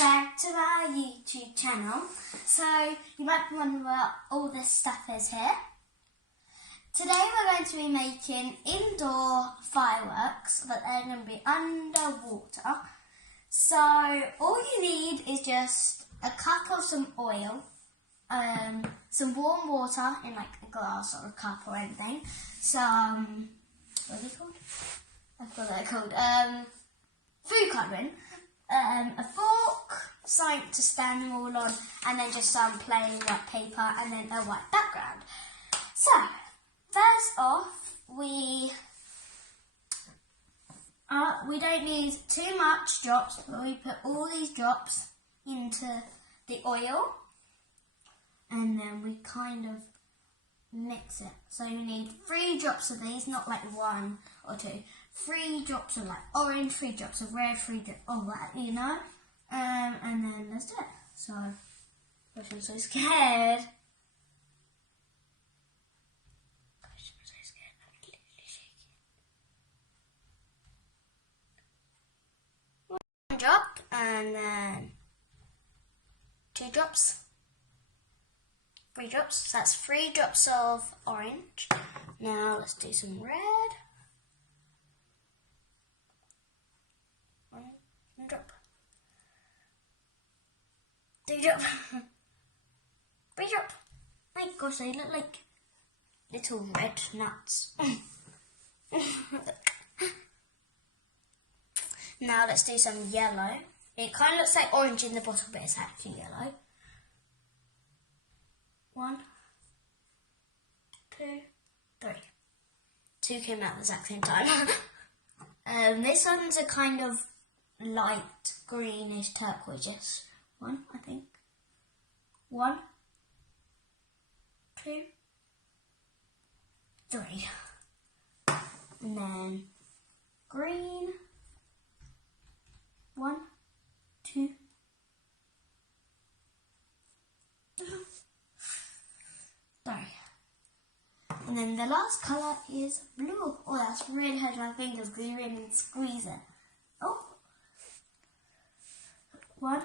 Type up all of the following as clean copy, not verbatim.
back to our YouTube channel. So you might be wondering where all this stuff is here. Today we're going to be making indoor fireworks, but they're going to be underwater. So all you need is just a cup of some oil, some warm water in like a glass or a cup or anything, some, what are they called? I forgot what they're called. Food colouring, a fork, something to stand them all on, and then just some plain white paper and then a white background. So, first off, we don't need too much drops, but we put all these drops into the oil, and then we kind of mix it. So you need 3 drops of these, not like 1 or 2. 3 drops of like orange, 3 drops of red, 3 drops of that, you know. And then let's do it. So, gosh, I'm so scared. Gosh, I'm so scared. I'm literally shaking. 1 drop, and then 2 drops. 3 drops. So that's 3 drops of orange. Now let's do some red. 1 drop. 2 drop. 3 drop. My gosh, they look like little red nuts. Now let's do some yellow. It kind of looks like orange in the bottle, but it's actually yellow. 1, 2, 3. 2 came out at the exact same time. This one's a kind of light greenish turquoise. 1, I think. 1, 2, 3. And then green. 1, 2. Sorry. And then the last colour is blue. Oh, that's really hurt my fingers because you really need to squeeze it. Oh. 1,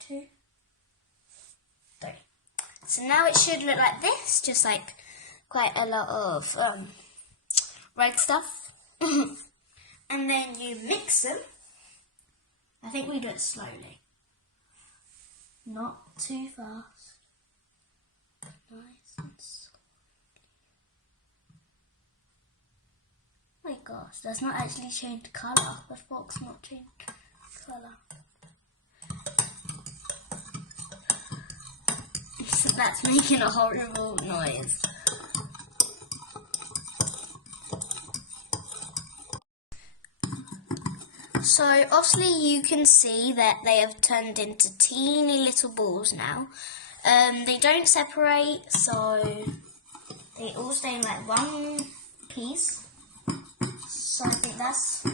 2, 3. So now it should look like this, just like quite a lot of red stuff. And then you mix them. I think we do it slowly. Not too fast. Nice and slowly. Oh my gosh, that's not actually changed colour. The fork's not changed colour. That's making a horrible noise. So obviously you can see that they have turned into teeny little balls now. They don't separate, so they all stay in like one piece. So I think that's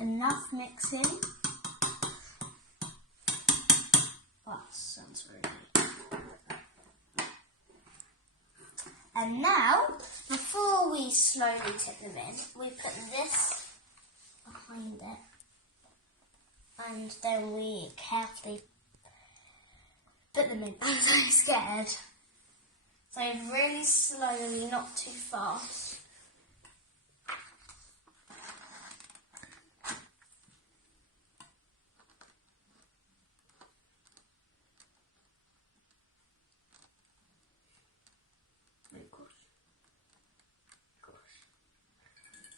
enough mixing. That sounds really good. And now, before we slowly tip them in, we put this behind it. And then we carefully put them in. I'm so scared. So really slowly, not too fast.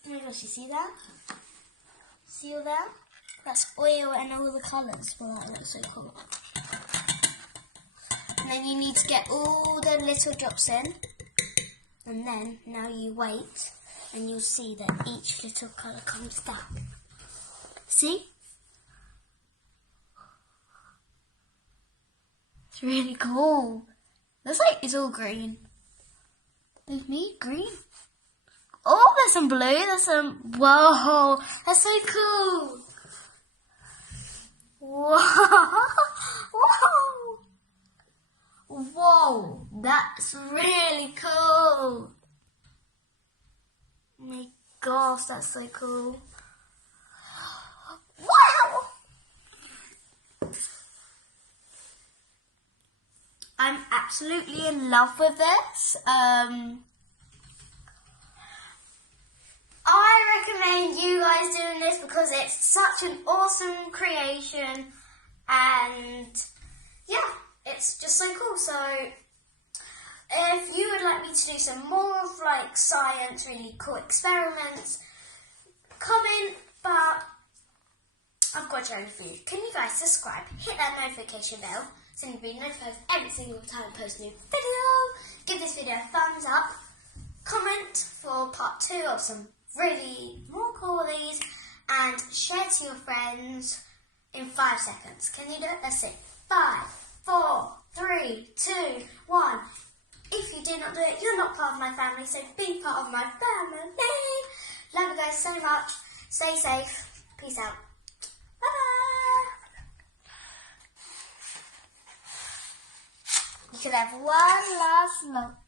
Oh my gosh, you see that? See all that? That's oil and all the colours. Wow, that looks so cool. And then you need to get all the little drops in. And then, now you wait, and you'll see that each little colour comes down. See? It's really cool. Looks like it's all green. There's me, green. Oh, there's some blue, there's some, whoa, that's so cool. Whoa, whoa, whoa, that's really cool. Oh my gosh, that's so cool. Wow, absolutely in love with this. I recommend you guys doing this because it's such an awesome creation, and yeah, it's just so cool. So if you would like me to do some more of like science, really cool experiments, comment, but I've got ready for you. Can you guys subscribe, hit that notification bell so you'll be notified every single time I post a new video. Give this video a thumbs up, comment for part 2 of some really more coolies, and share to your friends in 5 seconds. Can you do it? Let's see. 5, 4, 3, 2, 1. If you do not do it, you're not part of my family, so be part of my family. Love you guys so much. Stay safe. Peace out. Bye-bye. You can have one last look.